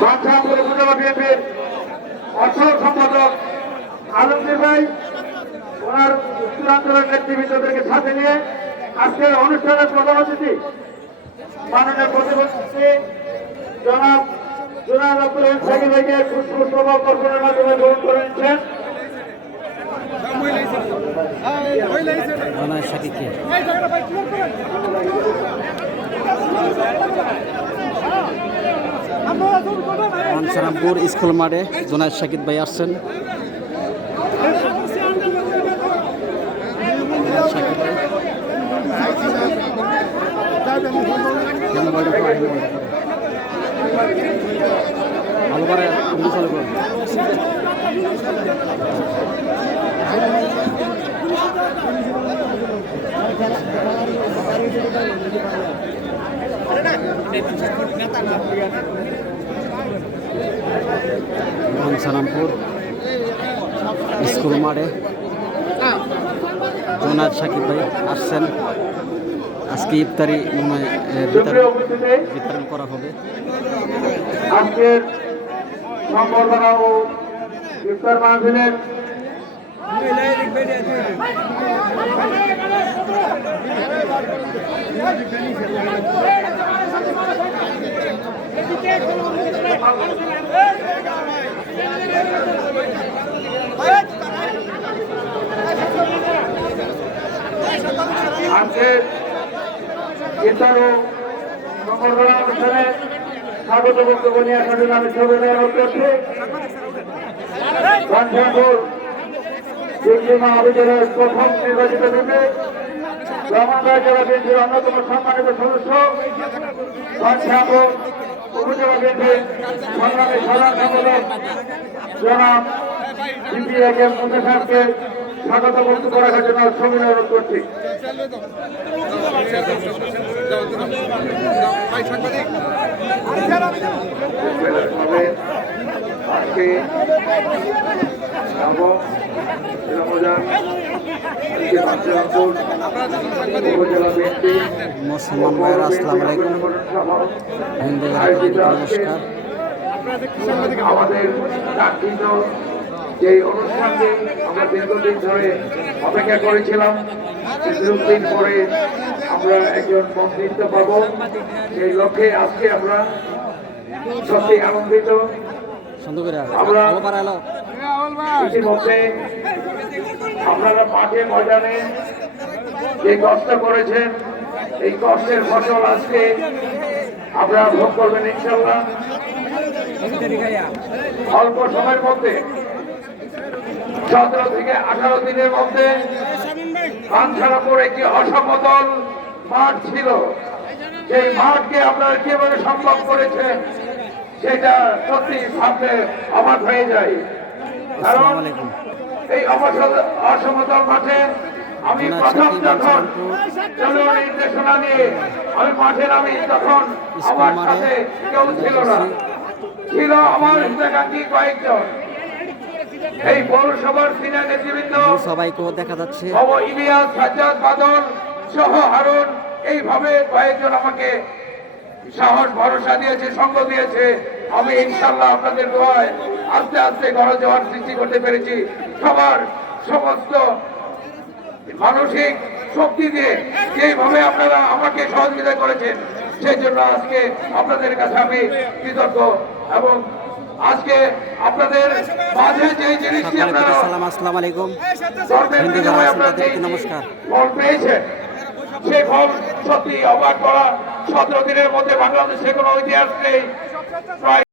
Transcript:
বাঞ্ছাপুর উপজেলা বিএনপির অসহ সম্পাদক আলমগীর ভাই ওনার উত্তরাঞ্চলের নেতৃবৃন্দদেরকে সাথে নিয়ে আজকের অনুষ্ঠানের প্রধান অতিথি মাননীয় প্রতিমন্ত্রী জনাব জুনায়দ আব্দুল রহিম সাকিব ভাইকে পুষ্পস্তবক অর্পণের মাধ্যমে গ্রহণ করে নিচ্ছেন। সারামপুর স্কুল মাঠে জুনায়েদ সাকিব ভাই আসছেন। ভালো করে চালু করুন। সারামপুর স্কুল মাঠে জুনায়েদ সাকিব ভাই আসছেন। আজকে ইফতারি বিতরণ করা হবে। আজকের সংবর্ধনা ও ইফতার মাহফিলের আজকের ইফতার ও সংবর্ধনা অনুষ্ঠানে স্বাগত বক্তব্য নিয়ে আসার জন্য আমি সবাই অনুরোধ করছি। বাঞ্ছাপুর ডিগ্রি মহাবিদ্যালয়ের প্রথম নির্বাচিত বিবেক ব্রাহ্মণবাড়িয়া জেলা বিএনপির অন্যতম সম্মানিত সদস্য বাঞ্ছাপুর উপজেলা বিএনপির সংগ্রামী সাধারণ সম্পাদক জনাব সিপিএম মুন্সি সাহেবকে স্বাগত বক্তব্য রাখার জন্য সবাই অনুরোধ করছি। আজকে মুসলমান ভাইয়ের আসসালামু আলাইকুম, হিন্দু নমস্কার। আমাদের কাঙ্ক্ষিত যে অনুষ্ঠানটি আমরা দীর্ঘদিন ধরে অপেক্ষা করেছিলাম, দীর্ঘদিন পরে আমরা একজন মন্ত্রিত্ব পাবো, সেই লক্ষ্যে আজকে আমরা সত্যি আনন্দিত। আমরা ইতিমধ্যে আপনারা মাঠে ময়দানে যে কষ্ট করেছেন, এই কষ্টের ফসল আজকে আপনারা ভোগ করবেন ইনশাল্লাহ। অল্প সময়ের মধ্যে 17 থেকে 18 দিনের মধ্যে বাঞ্ছারামপুর একটি অসমতল মাঠ ছিল, সেই মাঠকে আপনারা কিভাবে সম্ভব করেছেন সেটা সত্যি ভাবলে অবাক হয়ে যায়। কারণ এই অসমতল মাঠে আমি প্রথম যখন নির্দেশনা নিয়ে আমি মাঠে নামি তখন আমার সাথে কেউ ছিল না, ছিল আমার একাঙ্ক্ষী কয়েকজন। এই পৌরসভার সিনিয়র নেতৃবৃন্দ সবাইকেও দেখা যাচ্ছে, ইলিয়াস, সাজ্জাদ, বাদল সহ হারুন, এইভাবে কয়েকজন আমাকে সাহস ভরসা দিয়েছে, সঙ্গ দিয়েছে। আমি ইনশাল্লাহ আপনাদের দোয়ায় আস্তে আস্তে গণজোয়ার সৃষ্টি করতে পেরেছি। সবার সমস্ত মানসিক শক্তি দিয়ে যেভাবে আপনারা আমাকে সহযোগিতা করেছেন, সেই জন্য আজকে আপনাদের কাছে আমি কৃতজ্ঞ। এবং আজকে আপনাদের মাঝে যে জিনিসটি আপনারা আসসালামু আলাইকুম, নমস্কার ফল পেয়েছেন, সে ফল সত্যি অবাক করা। 17 দিনের মধ্যে বাংলাদেশে কোনো ইতিহাস নেই।